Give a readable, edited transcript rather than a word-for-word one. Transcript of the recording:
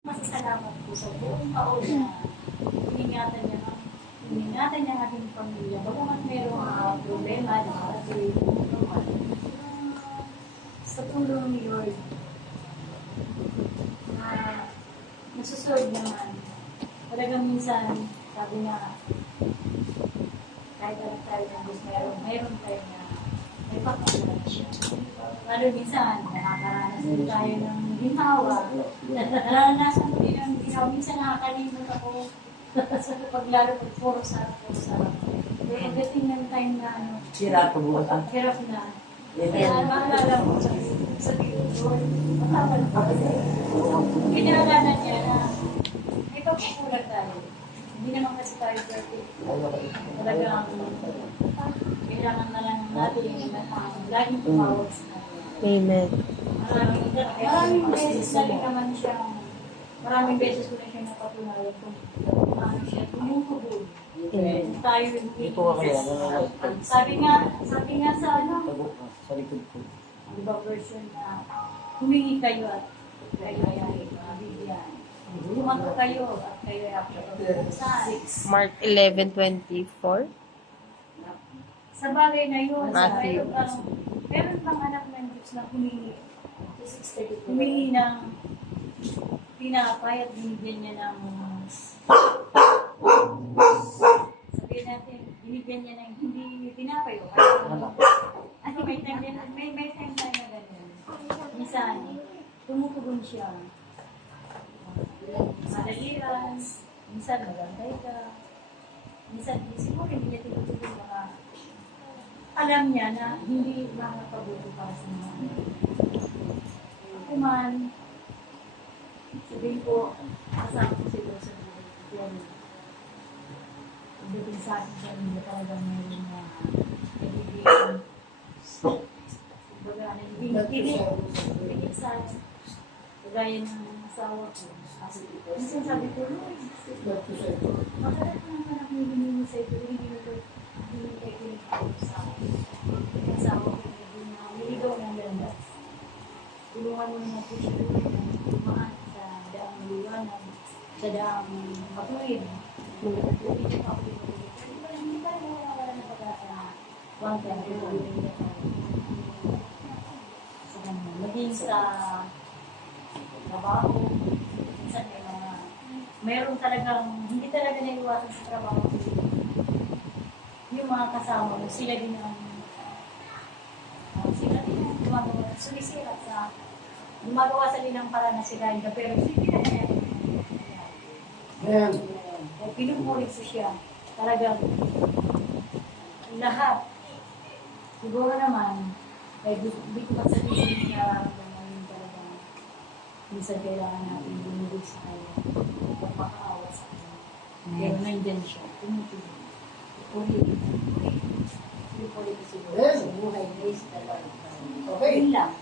Masasalamat po sa buong taon na iningatan niya ang ating pamilya. Bagamat merong mga problema na maratuloy naman. Sa tulong ni Lord, nasusunod naman. Talagang minsan, sabi nga, kahit alam tayo ng Diyos, mayroon tayo na may pagkakaroon siya. Lalo minsan, nakakaranas din tayo ng ginhawa. Naranasan ko din ang ginhawa. Minsan nakakalimot ako sa paglaro pag puro sarap. Kaya pagdating ng time na Hirap bukas. hirap na. Kaya maalala mo sa Lord, matawa na pa. Ginaganan niya na may pagkukulang tayo. Hindi naman kasi tayo perfect. Talagang kailangan na lang natin laging tumawag sa kanya. Amen. Maraming beses ko na siya napatunayan kung paano siya tumutubog. Tayo Hindi po ako yan. sabi nga sa Sa likod po. diba version na humingi kayo at kayo ay mabibigyan. Tumango kayo at kayo ay apagpapagpasan. Mark 11:24. Sa bagay na yun, Matthew. meron pang anak ng Diyos na humingi ng tinapay at binigyan niya ng sabihin natin, binigyan niya ng hindi tinapay o at may time na ganyan. Minsan, tumutugon siya. Madaliran, minsan magantay ka. Minsan, siguro hindi niya tinutugon baka alam niya na hindi makakabuti para sa mga kuman. Sabihin ko, kasama ko siguro sa buhay. Pagdating sa akin siya, hindi talagang meron na nagiging kumbaga, nagiging sa akin. Kagaya ng asawa ko. Minsan sabi ko, makalat na naman ako hiningi sa ito, hindi mo ko sa asawa ko, hindi na niligaw ng ganda. Tulungan mo naman po siya tumaan sa daang liwanag, sa daang matuwid. Hindi pa rin wala na pag-asa na one time sa kanya. Maging sa trabaho, minsan may meron talagang, hindi talaga naiwasan sa trabaho. Yung mga kasama mo, sila din ang gumagawa, sumisira sa gumagawa sa nilang para na sila yung pero hindi na niya. Pinupuri siya. Talagang lahat. Siguro naman, ay di ko magsabihin niya naman talagang minsan kailangan natin bumibig sa kanya. Magpakaawa sa kanya. Pero nandyan siya. Tumutulong. Pinupuri ko siguro sa buhay. Okay. Yun lang.